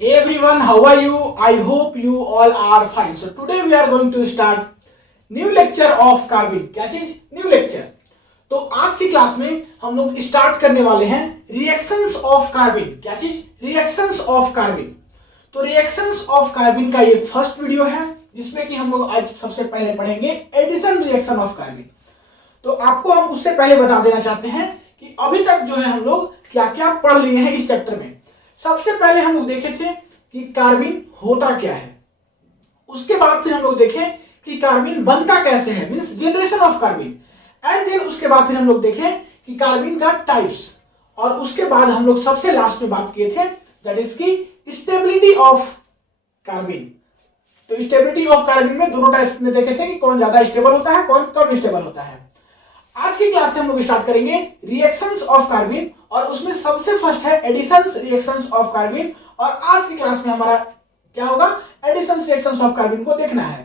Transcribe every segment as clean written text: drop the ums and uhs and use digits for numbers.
Hey everyone, how are you? I hope you all are fine. So today we are going to start new lecture of कार्बिन. क्या चीज? New lecture. तो आज की class में हम लोग स्टार्ट करने वाले हैं रिएक्शंस ऑफ कार्बिन. क्या चीज? Reactions of कार्बिन. तो रिएक्शंस ऑफ कार्बिन का ये फर्स्ट वीडियो है जिसमें कि हम लोग आज सबसे पहले पढ़ेंगे एडिशन रिएक्शन ऑफ कार्बिन. तो आपको हम उससे पहले बता देना चाहते हैं कि अभी तक जो है हम लोग क्या क्या पढ़ लिए हैं इस चैप्टर में. सबसे पहले हम लोग देखे थे कि कार्बिन होता क्या है, उसके बाद फिर हम लोग देखें कि कार्बिन बनता कैसे है, means generation of carbene. And then उसके बाद फिर हम लोग देखें कि कार्बिन का टाइप्स, और उसके बाद हम लोग सबसे लास्ट में बात किए थे दैट इज की स्टेबिलिटी ऑफ कार्बिन. तो स्टेबिलिटी ऑफ कार्बिन में दोनों टाइप्स में देखे थे कि कौन ज्यादा स्टेबल होता है, कौन कम स्टेबल होता है. आज की क्लास से हम लोग स्टार्ट करेंगे रिएक्शंस ऑफ कार्बिन, और उसमें सबसे फर्स्ट है एडिशंस रिएक्शंस ऑफ कार्बिन. और आज की क्लास में हमारा क्या होगा, एडिशंस रिएक्शंस ऑफ कार्बिन को देखना है.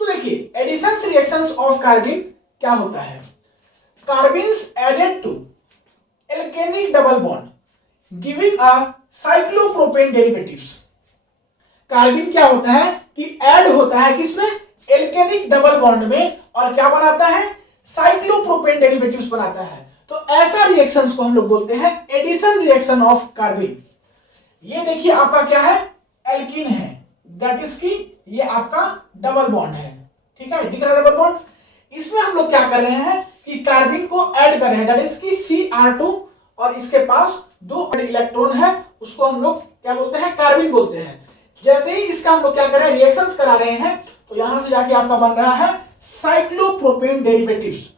तो देखिए एडिशंस रिएक्शंस ऑफ कार्बिन क्या होता है. Carbenes added to alkenic double bond giving a cyclopropane derivatives. Carbene क्या होता है कि ऐड होता है किसमें, एल्केनिक डबल बॉन्ड में, और क्या बनाता है, साइक्लोप्रोपेन डेरिवेटिव्स बनाता है. तो ऐसा रिएक्शंस को हम लोग बोलते हैं एडिशन रिएक्शन ऑफ कार्बिन. ये देखिए आपका क्या है, एल्कीन है, दैट इज की ये आपका डबल बॉन्ड है. ठीक है, दिख रहा है डबल बॉन्ड. इसमें हम लोग क्या कर रहे हैं कि कार्बिन को ऐड कर रहे हैं, दैट इज की Cr2, और इसके पास दो इलेक्ट्रॉन है, उसको हम लोग क्या बोलते हैं, कार्बिन बोलते हैं. जैसे ही इसका हम लोग क्या कर रहे हैं, रिएक्शंस करा रहे हैं, तो यहां से जाके आपका बन रहा है साइक्लोप्रोपेन डेरिवेटिव्स.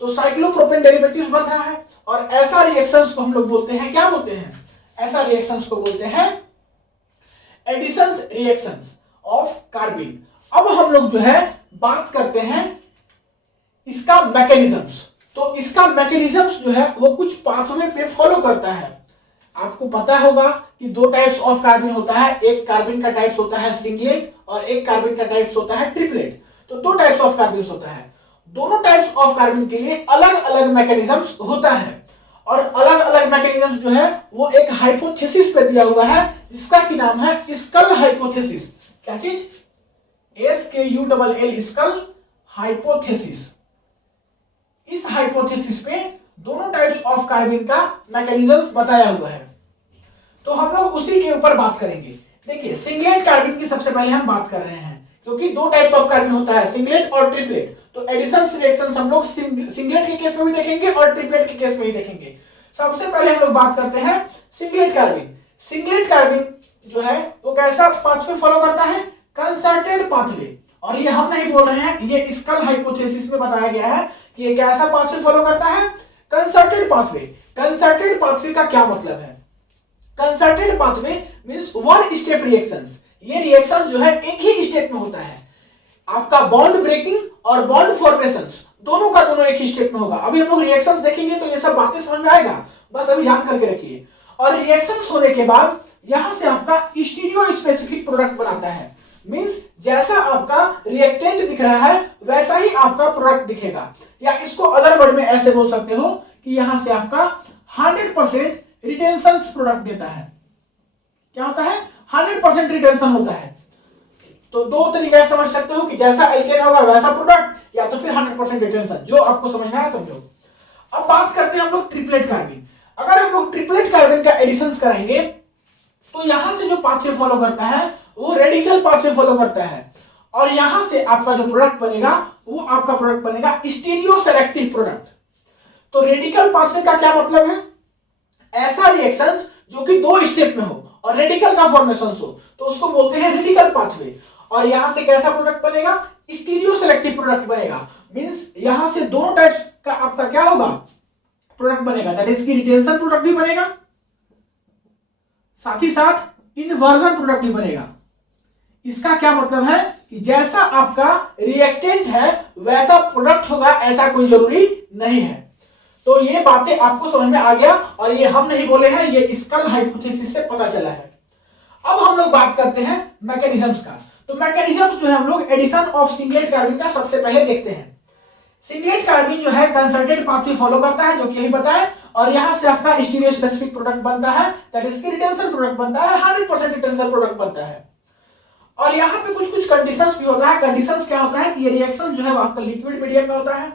तो साइक्लोप्रोपेन डेरिवेटिव्स बन रहा है, और ऐसा रिएक्शंस को हम लोग बोलते हैं, क्या बोलते हैं, ऐसा रिएक्शंस को बोलते हैं एडिशंस रिएक्शंस ऑफ कार्बिन. अब हम लोग जो है बात करते हैं इसका मैकेनिज्म्स. तो इसका मैकेनिज्म्स जो है वो कुछ पाथवे पे फॉलो करता है. आपको पता होगा कि दो टाइप्स ऑफ कार्बिन होता है, एक कार्बिन का टाइप्स होता है सिंगलेट और एक कार्बिन का टाइप्स होता है ट्रिपलेट. तो दो टाइप्स ऑफ कार्बिन होता है. दोनों टाइप्स ऑफ कार्बिन के लिए अलग अलग मैकेनिज्म्स होता है, और अलग अलग मैकेनिज्म्स जो है वो एक हाइपोथेसिस पे दिया हुआ है जिसका की नाम है स्कल हाइपोथेसिस. क्या चीज, SKULL स्कल हाइपोथेसिस. इस हाइपोथेसिस पे दोनों टाइप्स ऑफ कार्बिन का मैकेनिज्म्स बताया हुआ है. तो हम लोग उसी के ऊपर बात करेंगे. देखिए सिंगलेट कार्बिन की सबसे पहले हम बात कर रहे हैं, क्योंकि दो टाइप्स ऑफ कार्बिन होता है, सिंगलेट और ट्रिपलेट. तो एडिशंस रिएक्शंस हम लोग सिंगलेट के केस में भी देखेंगे और ट्रिपलेट के केस में भी देखेंगे. सबसे पहले हम लोग बात करते हैं सिंगलेट कार्बिन. सिंगलेट कार्बिन जो है वो कैसा पाथवे फॉलो करता है, कंसर्टेड पाथवे. और ये हम नहीं बोल रहे हैं, ये स्कल हाइपोथेसिस में बताया गया है कि ये कैसा पाथवे फॉलो करता है, कंसर्टेड पाथवे. कंसर्टेड पाथवे का क्या मतलब है, concerted pathway means one step reactions. ये रिएक्शंस जो है एक ही स्टेप में होता है. आपका बॉन्ड ब्रेकिंग और बॉन्ड फॉर्मेशंस दोनों का दोनों एक ही स्टेप में होगा. अभी हम लोग रिएक्शंस देखेंगे तो ये सब बातें समझ में आएगा, बस अभी जान करके रखिए. और रिएक्शंस होने के बाद यहां से आपका स्टीरियो स्पेसिफिक प्रोडक्ट बनाता है. मींस जैसा आपका रिएक्टेंट दिख रहा है वैसा ही आपका प्रोडक्ट दिखेगा. या इसको अदर वर्ड में ऐसे बोल सकते हो कि यहां से आपका 100% रिटेंशन प्रोडक्ट देता है. क्या होता है, 100% रिटेंशन होता है. तो दो तरीके से समझ सकते हो कि जैसा एल्केन होगा वैसा प्रोडक्ट, या तो फिर 100% रिटेंशन. जो आपको समझना है समझो. अब बात करते हैं हम लोग ट्रिपलेट कार्बिन. अगर हम लोग ट्रिपलेट कार्बिन का एडिशंस कराएंगे तो यहां से जो पाथवे फॉलो करता है वो रेडिकल पाथवे फॉलो करता है, और यहां से आपका जो प्रोडक्ट बनेगा वो आपका प्रोडक्ट बनेगा स्टीरियो सेलेक्टिव प्रोडक्ट. तो रेडिकल पाथवे का क्या मतलब है, ऐसा रिएक्शंस जो कि दो स्टेप में हो और रेडिकल का फॉर्मेशन हो, तो उसको बोलते हैं रेडिकल पाथवे. और यहां से कैसा प्रोडक्ट बनेगा, स्टीरियो सेलेक्टिव प्रोडक्ट बनेगा. मींस यहां से दोनों टाइप्स का आपका क्या होगा, प्रोडक्ट बनेगा. दैट इज की रिटेंशन प्रोडक्ट भी बनेगा, साथ ही साथ इन्वर्जन प्रोडक्ट भी बनेगा. इसका क्या मतलब है कि जैसा आपका रिएक्टेंट है वैसा प्रोडक्ट होगा, ऐसा कोई जरूरी नहीं है. तो ये बातें आपको समझ में आ गया, और ये हम नहीं बोले हैं, ये स्कल हाइपोथेसिस से पता चला है. अब हम लोग बात करते हैं मैकेनिज्म्स का. तो मैकेनिज्म्स जो है हम लोग एडिशन ऑफ सिंगलेट कार्बिन का सबसे पहले देखते हैं. सिंगलेट कार्बिन जो है कंसर्टेड पाथवे फॉलो करता है, जो कि यही पता है, और यहां से आपका स्टीरियो स्पेसिफिक प्रोडक्ट बनता है, दैट इज की रिटेंशन प्रोडक्ट बनता है, 100% रिटेंशन प्रोडक्ट बनता है। और यहाँ पे कुछ कुछ कंडीशंस भी होता है। कंडीशंस क्या होता है कि ये रिएक्शन जो है वो आपका लिक्विड मीडियम में होता है,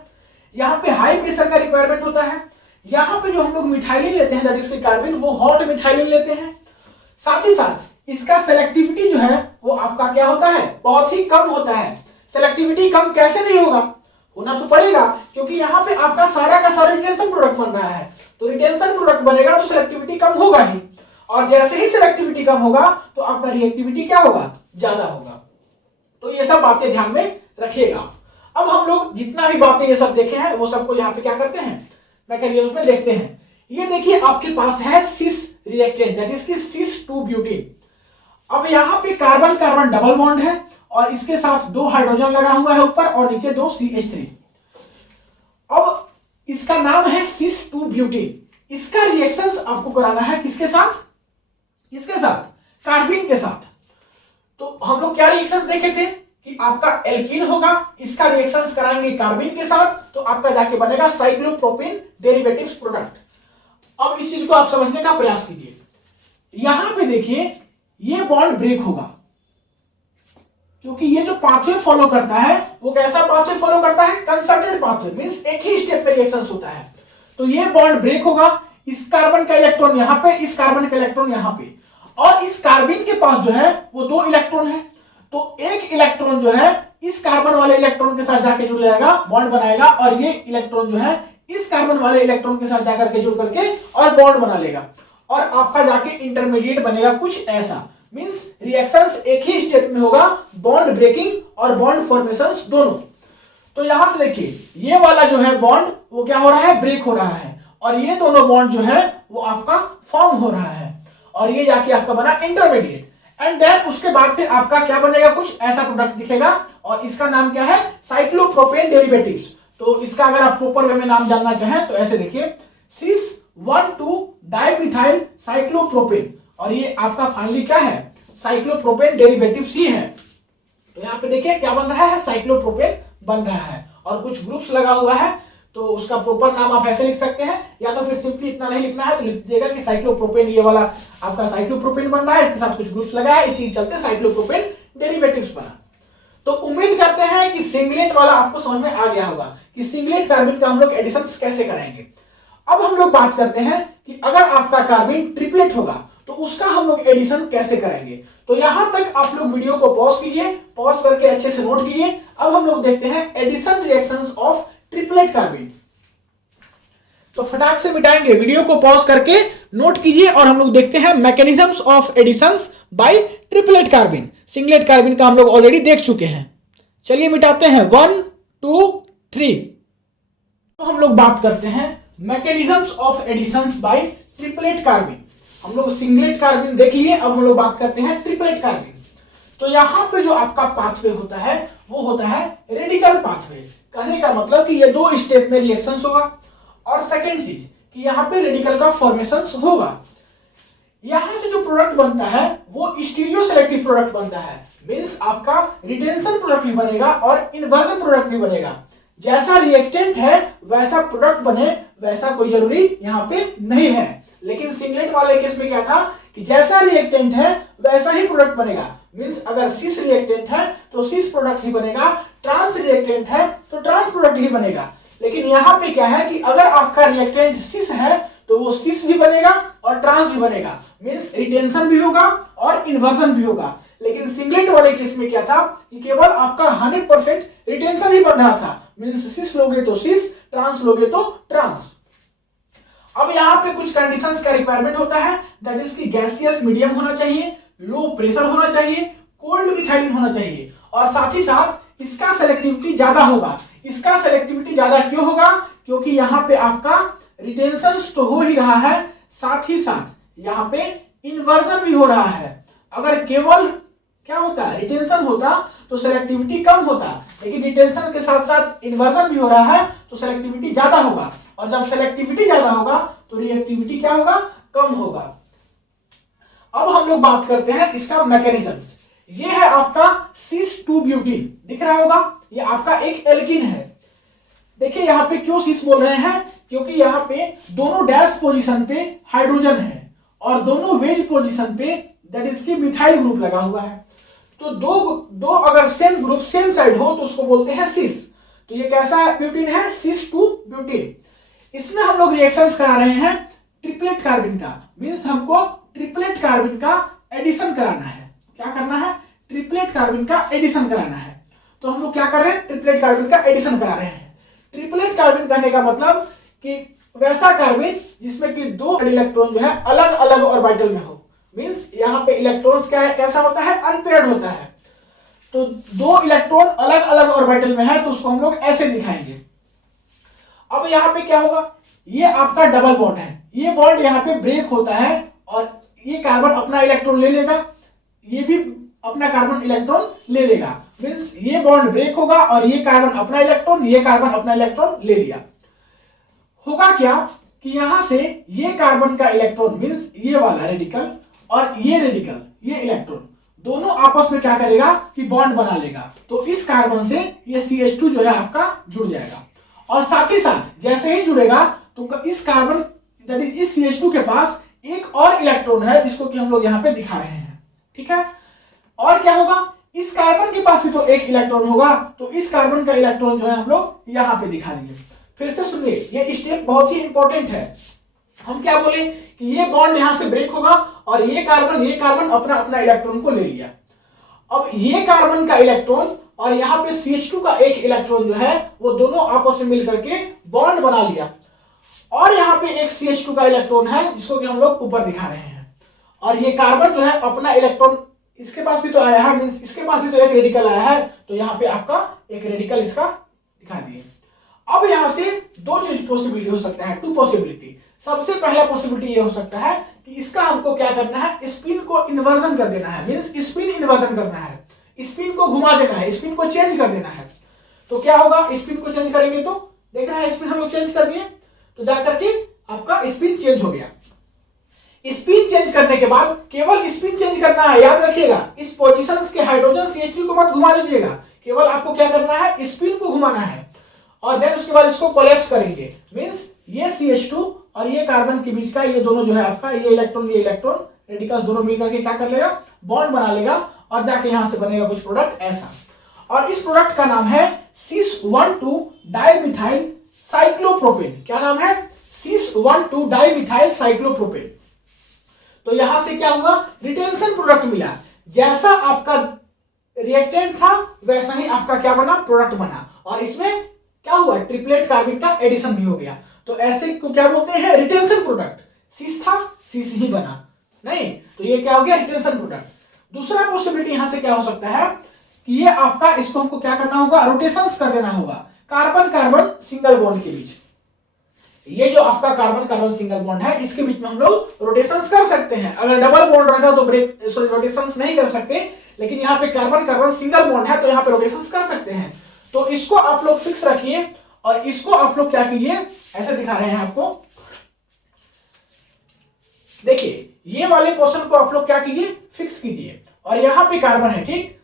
यहाँ पे हाई प्रेशर का रिक्वायरमेंट होता है, यहाँ पे जो हम लोग मिथाइलिन लेते हैं दैट इज की कार्बिन, वो हॉट मिथाइलिन लेते हैं। साथ ही साथ इसका सेलेक्टिविटी जो है वो आपका क्या होता है, बहुत ही कम होता है। सेलेक्टिविटी कम कैसे नहीं होगा, होना तो पड़ेगा, क्योंकि यहाँ पे आपका सारा का सारा रिटेंशन प्रोडक्ट बन रहा है, तो रिटेंशन प्रोडक्ट बनेगा तो सेलेक्टिविटी कम होगा ही, और जैसे ही सेलेक्टिविटी कम होगा तो आपका रिएक्टिविटी क्या होगा, ज्यादा होगा। तो ये सब बातें ध्यान में रखिएगा। अब हम लोग जितना भी बातें ये सब देखे हैं वो सबको यहाँ पे क्या करते हैं, मैकेनिज्म में देखते हैं। ये देखिए आपके पास है सिस रिएक्टेंट दैट इज की सिस 2 ब्यूटीन। अब यहाँ पे कार्बन कार्बन डबल बॉन्ड है और इसके साथ 2 हाइड्रोजन लगा हुआ है ऊपर और नीचे 2 CH3। अब इसका नाम है सिस 2 ब्यूटीन। इसका रिएक्शंस आपको कराना है किसके साथ, किसके साथ, कार्बिन के साथ। तो हम लोग क्या रिएक्शंस देखे थे कि आपका एल्कीन होगा, इसका रिएक्शंस कराएंगे कार्बिन के साथ, तो आपका जाके बनेगा साइक्लोप्रोपेन डेरिवेटिव्स प्रोडक्ट। अब इस चीज को आप समझने का प्रयास कीजिए। यहां पे देखिए ये बॉन्ड ब्रेक होगा, क्योंकि ये जो पाथवे फॉलो करता है वो कैसा पाथवे फॉलो करता है, कंसर्टेड पाथवे, मींस एक ही स्टेप पे रिएक्शंस होता है। तो ये बॉन्ड ब्रेक होगा, इस कार्बन का इलेक्ट्रॉन यहां पे, इस कार्बन का इलेक्ट्रॉन यहां पे, और इस कार्बिन के पास जो है वो 2 इलेक्ट्रॉन है, तो एक इलेक्ट्रॉन जो है इस कार्बन वाले इलेक्ट्रॉन के साथ जाके जुड़ जाएगा, बॉन्ड बनाएगा, और ये इलेक्ट्रॉन जो है इस कार्बन वाले इलेक्ट्रॉन के साथ जाकर के जुड़ करके और बॉन्ड बना लेगा, और आपका जाके इंटरमीडिएट बनेगा कुछ ऐसा। मींस रिएक्शंस एक ही स्टेप में होगा, बॉन्ड ब्रेकिंग और बॉन्ड फॉर्मेशंस दोनों। तो यहां से देखिए ये वाला जो है बॉन्ड वो क्या हो रहा है, ब्रेक हो रहा है, और ये दोनों बॉन्ड जो है वो आपका फॉर्म हो रहा है, और ये जाके आपका बना इंटरमीडिएट। एंड देन उसके बाद फिर आपका क्या बनेगा, कुछ ऐसा प्रोडक्ट दिखेगा, और इसका नाम क्या है, साइक्लोप्रोपेन डेरिवेटिव्स। तो इसका अगर आप प्रॉपर वे में नाम जानना चाहें तो ऐसे देखिए, सिस 1,2 डाइमिथाइल साइक्लोप्रोपेन, और ये आपका फाइनली क्या है, साइक्लोप्रोपेन डेरिवेटिव्स ही है। तो यहाँ पे देखिए क्या बन रहा है, साइक्लोप्रोपेन बन रहा है, और कुछ ग्रुप्स लगा हुआ है, तो उसका प्रॉपर नाम आप ऐसे लिख सकते हैं, या तो फिर सिंपली इतना नहीं लिखना है तो लिख दीजिएगा कि साइक्लोप्रोपेन, ये वाला आपका साइक्लोप्रोपेन बन रहा है, इसके साथ कुछ ग्रुप्स लगा है, इसी चलते साइक्लोप्रोपेन डेरिवेटिव्स बना। तो उम्मीद करते हैं कि सिंगलेट वाला आपको समझ में आ गया होगा कि सिंगलेट कार्बिन का हम लोग एडिशन कैसे कराएंगे। अब हम लोग बात करते हैं कि अगर आपका कार्बिन ट्रिपलेट होगा तो उसका हम लोग एडिशन कैसे कराएंगे। तो यहां तक आप लोग वीडियो को पॉज कीजिए, पॉज करके अच्छे से नोट कीजिए। अब हम लोग देखते हैं addition reactions of triplet carbene. तो फटाक से मिटाएंगे, वीडियो को पॉज करके नोट कीजिए, और हम लोग देखते हैं mechanisms of additions by triplet carbene. Singlet carbene का हम लोग ऑलरेडी देख चुके हैं, चलिए मिटाते हैं 1 2 3। तो हम लोग बात करते हैं mechanisms of additions by triplet carbene. हम लोग सिंगलेट कार्बिन देख लिए, अब हम लोग बात करते हैं ट्रिपलेट कार्बिन। तो यहां पे जो आपका पाथवे होता है वो होता है रेडिकल पाथवे। कहने का मतलब कि ये 2 स्टेप में रिएक्शंस होगा, और सेकेंड चीज कि यहाँ पे रेडिकल का फॉर्मेशन होगा। यहां से जो प्रोडक्ट बनता है वो स्टीरियो सेलेक्टिव प्रोडक्ट बनता है, मींस आपका रिटेंशन प्रोडक्ट भी बनेगा और इन्वर्जन प्रोडक्ट भी बनेगा। जैसा रिएक्टेंट है वैसा प्रोडक्ट बने, वैसा कोई जरूरी यहाँ पे नहीं है। लेकिन सिंगलेट वाले केस में क्या था कि जैसा रिएक्टेंट है वैसा ही प्रोडक्ट बनेगा, मींस अगर सिस रिएक्टेंट है तो सिस प्रोडक्ट ही बनेगा, ट्रांस रिएक्टेंट है तो ट्रांस प्रोडक्ट ही बनेगा। लेकिन यहाँ पे क्या है कि अगर आपका रिएक्टेंट सिस है तो वो सिस भी बनेगा और ट्रांस भी बनेगा, मींस रिटेंशन भी होगा और इन्वर्जन भी होगा। लेकिन सिंगलेट वाले केस में क्या था कि केवल आपका 100% रिटेंशन ही बन रहा था, मींस सिस लोगे तो सिस, ट्रांस लोगे तो ट्रांस। अब यहाँ पे कुछ कंडीशंस का रिक्वायरमेंट होता है, दैट इज की गैसियस मीडियम होना चाहिए, लो प्रेशर होना चाहिए, कोल्ड मिथाइलिन होना चाहिए, और साथ ही साथ इसका सेलेक्टिविटी ज्यादा होगा। इसका सेलेक्टिविटी ज्यादा क्यों होगा, क्योंकि यहाँ पे आपका रिटेंशन तो हो ही रहा है, साथ ही साथ यहाँ पे इन्वर्जन भी हो रहा है। अगर केवल क्या होता है रिटेंशन होता तो सेलेक्टिविटी कम होता, लेकिन रिटेंशन के साथ साथ इन्वर्जन भी हो रहा है तो सेलेक्टिविटी ज्यादा होगा, और जब सेलेक्टिविटी ज्यादा होगा तो रिएक्टिविटी क्या होगा, कम होगा। अब हम लोग बात करते हैं इसका मैकेनिज्म्स। ये है आपका सिस 2 ब्यूटीन, दिख रहा होगा, ये आपका एक एल्कीन है। देखिए यहाँ पे क्यों सिस बोल रहे हैं, क्योंकि यहाँ पे दोनों डैश पोजीशन पे हाइड्रोजन है और दोनों वेज पोजीशन पे दैट इज की मिथाइल ग्रुप लगा हुआ है। तो दो अगर सेम ग्रुप सेम साइड हो तो उसको बोलते हैं सिस। तो ये कैसा ब्यूटीन है, सिस टू ब्यूटीन। इसमें हम लोग रिएक्शंस करा रहे हैं ट्रिपलेट कार्बन का, मींस हमको ट्रिपलेट कार्बन का एडिशन कराना है। क्या करना है, ट्रिपलेट कार्बन का एडिशन कराना है। तो हम लोग क्या कर रहे हैं, ट्रिपलेट कार्बन का एडिशन करा रहे हैं। ट्रिपलेट कार्बन कहने का मतलब कि वैसा कार्बन जिसमें कि दो इलेक्ट्रॉन जो है अलग अलग ऑर्बिटल में हो, मींस यहाँ पे इलेक्ट्रॉन्स क्या है, कैसा होता है, अनपेयर्ड होता है। तो दो इलेक्ट्रॉन अलग अलग ऑर्बिटल में है तो उसको हम लोग ऐसे दिखाएंगे। अब यहाँ पे क्या होगा, ये आपका डबल बॉन्ड है, ये बॉन्ड यहाँ पे ब्रेक होता है और ये कार्बन अपना इलेक्ट्रॉन ले लेगा, ये भी अपना कार्बन इलेक्ट्रॉन ले लेगा, मींस ये बॉन्ड ब्रेक होगा और ये कार्बन अपना इलेक्ट्रॉन, ये कार्बन अपना इलेक्ट्रॉन ले लिया। होगा क्या कि यहां से ये कार्बन का इलेक्ट्रॉन मींस ये वाला रेडिकल और ये रेडिकल, ये इलेक्ट्रॉन दोनों आपस में क्या करेगा कि बॉन्ड बना लेगा। तो इस कार्बन से ये CH2 जो है आपका जुड़ जाएगा और साथ ही साथ जैसे ही जुड़ेगा तो इस कार्बन दैट इज इस CH2 के पास एक और इलेक्ट्रॉन है जिसको कि हम लोग यहाँ पे दिखा रहे हैं। ठीक है, और क्या होगा, इस कार्बन के पास भी तो एक इलेक्ट्रॉन होगा तो इस कार्बन का इलेक्ट्रॉन जो है हम लोग यहाँ पे दिखा देंगे। फिर से सुनिए, ये स्टेप बहुत ही इंपॉर्टेंट है। हम क्या बोले कि ये बॉन्ड यहां से ब्रेक होगा और ये कार्बन अपना अपना इलेक्ट्रॉन को ले लिया। अब ये कार्बन का इलेक्ट्रॉन और यहाँ पे CH2 का एक इलेक्ट्रॉन जो है वो दोनों आपस में मिलकर के बॉन्ड बना लिया और यहाँ पे एक CH2 का इलेक्ट्रॉन है जिसको कि हम लोग ऊपर दिखा रहे हैं और ये कार्बन जो है अपना इलेक्ट्रॉन इसके पास भी तो आया है, मींस इसके पास भी तो एक रेडिकल आया है तो यहाँ पे आपका एक रेडिकल इसका दिखा दिए। अब यहां से दो चीज पॉसिबिलिटी हो सकता है, टू पॉसिबिलिटी। सबसे पहला पॉसिबिलिटी ये हो सकता है कि इसका हमको क्या करना है, स्पिन को इन्वर्जन कर देना है, मींस स्पिन इन्वर्जन करना है, स्पिन को घुमा देना है, स्पिन को चेंज कर देना है। तो क्या होगा, स्पिन को चेंज करेंगे तो देख रहे हैं स्पिन हम लोग चेंज कर दिए तो जाकर के आपका स्पिन चेंज हो गया। स्पिन चेंज करने के बाद केवल स्पिन चेंज करना है, याद रखिएगा इस पोजीशंस के हाइड्रोजन CH3 को मत घुमा दीजिएगा, केवल आपको क्या करना है, स्पिन को घुमाना है और देन उसके बाद इसको कोलैप्स करेंगे, मींस ये CH2 और ये कार्बन के बीच का ये दोनों जो है आपका ये इलेक्ट्रॉन रेडिकल्स दोनों मिलकर के क्या कर लेगा, बॉन्ड बना लेगा और जाके यहां से बनेगा कुछ प्रोडक्ट ऐसा। और इस प्रोडक्ट का नाम है cis-1,2 डाइमिथाइल साइक्लोप्रोपेन। क्या नाम है, cis-1,2 डाइमिथाइल साइक्लोप्रोपेन। तो यहां से क्या हुआ, रिटेंशन प्रोडक्ट मिला, जैसा आपका रिएक्टेंट था वैसा ही आपका क्या बना, प्रोडक्ट बना और इसमें क्या हुआ, ट्रिपलेट कार्बन का एडिशन भी हो गया। तो ऐसे को क्या बोलते हैं, रिटेंशन प्रोडक्ट। सिस था, सिस ही बना नहीं, तो ये क्या हो गया, रिटेंशन प्रोडक्ट। दूसरा पॉसिबिलिटी यहां से क्या हो सकता है कि ये आपका इसको हमको क्या करना होगा, रोटेशंस कर देना होगा कार्बन कार्बन सिंगल बॉन्ड के बीच। ये जो आपका कार्बन कार्बन सिंगल बॉन्ड है इसके बीच में हम लोग रोटेशंस कर सकते हैं। अगर डबल बॉन्ड रहता तो रोटेशंस नहीं कर सकते, लेकिन यहाँ पे कार्बन कार्बन सिंगल बॉन्ड है तो यहाँ पे रोटेशंस कर सकते हैं। तो इसको आप लोग फिक्स रखिए और इसको आप लोग क्या कीजिए, ऐसे दिखा रहे हैं आपको, देखिए ये वाले पोर्शन को आप लोग क्या कीजिए, फिक्स कीजिए और यहाँ पे कार्बन है, ठीक,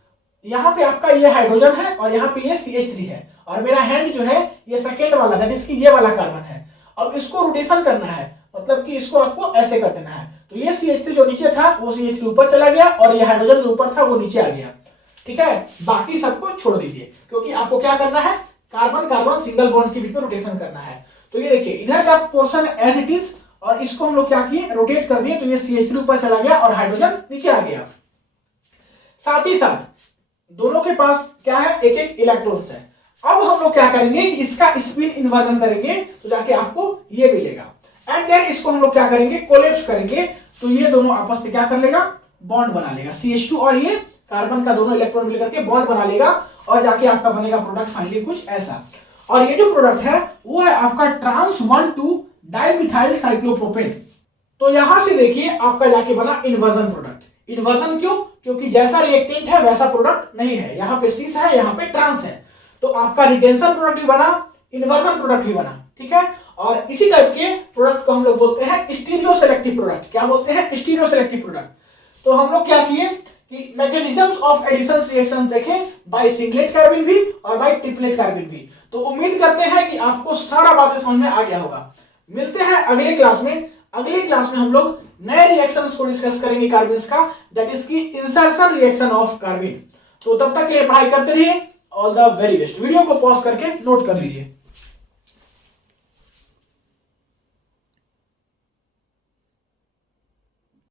यहाँ पे आपका ये हाइड्रोजन है और यहाँ पे ये CH3 है और मेरा हैंड जो है ये सेकेंड वाला दैट इज ये वाला कार्बन है। अब इसको रोटेशन करना है, मतलब कि इसको आपको ऐसे कर देना है। तो ये CH3 जो नीचे था वो CH3 ऊपर चला गया और ये हाइड्रोजन जो ऊपर था वो नीचे आ गया। ठीक है, बाकी सबको छोड़ दीजिए क्योंकि आपको क्या करना है, कार्बन कार्बन सिंगल बॉन्ड के बीच में रोटेशन करना है। तो ये देखिए इधर का पोर्शन एज इट इज और इसको हम लोग क्या किए, रोटेट कर दिए तो ये CH3 ऊपर चला गया और हाइड्रोजन नीचे आ गया। साथ ही साथ दोनों के पास क्या है, एक एक इलेक्ट्रॉन्स है। अब हम लोग क्या करेंगे कि इसका स्पिन इन्वर्जन करेंगे तो जाके आपको ये मिलेगा एंड देन इसको हम लोग क्या करेंगे, कोलैप्स करेंगे तो ये दोनों आपस में क्या कर लेगा, बॉन्ड बना लेगा। CH2 और ये कार्बन का दोनों इलेक्ट्रॉन मिलकर के बॉन्ड बना लेगा और जाके आपका बनेगा प्रोडक्ट फाइनली कुछ ऐसा। और ये जो प्रोडक्ट है वो है आपका trans-1,2 डाइमिथाइल साइक्लोप्रोपेन। तो यहां से देखिए आपका जाके बना इन्वर्जन प्रोडक्ट। इन्वर्जन क्यों, क्योंकि जैसा रिएक्टेंट है वैसा प्रोडक्ट नहीं है, यहाँ पे सिस है यहाँ पे ट्रांस है, तो आपका रिटेंशन प्रोडक्ट भी बना, इन्वर्जन प्रोडक्ट भी बना। ठीक है, और इसी टाइप के प्रोडक्ट को हम लोग बोलते हैं स्टीरियो सेलेक्टिव प्रोडक्ट। क्या बोलते हैं, स्टीरियो सेलेक्टिव प्रोडक्ट। तो हम लोग क्या किए कि मैकेनिज्म्स ऑफ एडिशन रिएक्शन देखें बाय सिंगलेट कार्बन भी और बाय ट्रिपलेट कार्बन भी। तो उम्मीद करते हैं कि आपको सारा बातें समझ में आ गया होगा। मिलते हैं अगले क्लास में। अगले क्लास में हम लोग नए रिएक्शंस को डिस्कस करेंगे कार्बन्स का, दैट इज की इंसर्शन रिएक्शन ऑफ कार्बन। तो तब तक के लिए पढ़ाई करते रहिए। All the very best. Video को पॉज करके नोट कर लीजिए।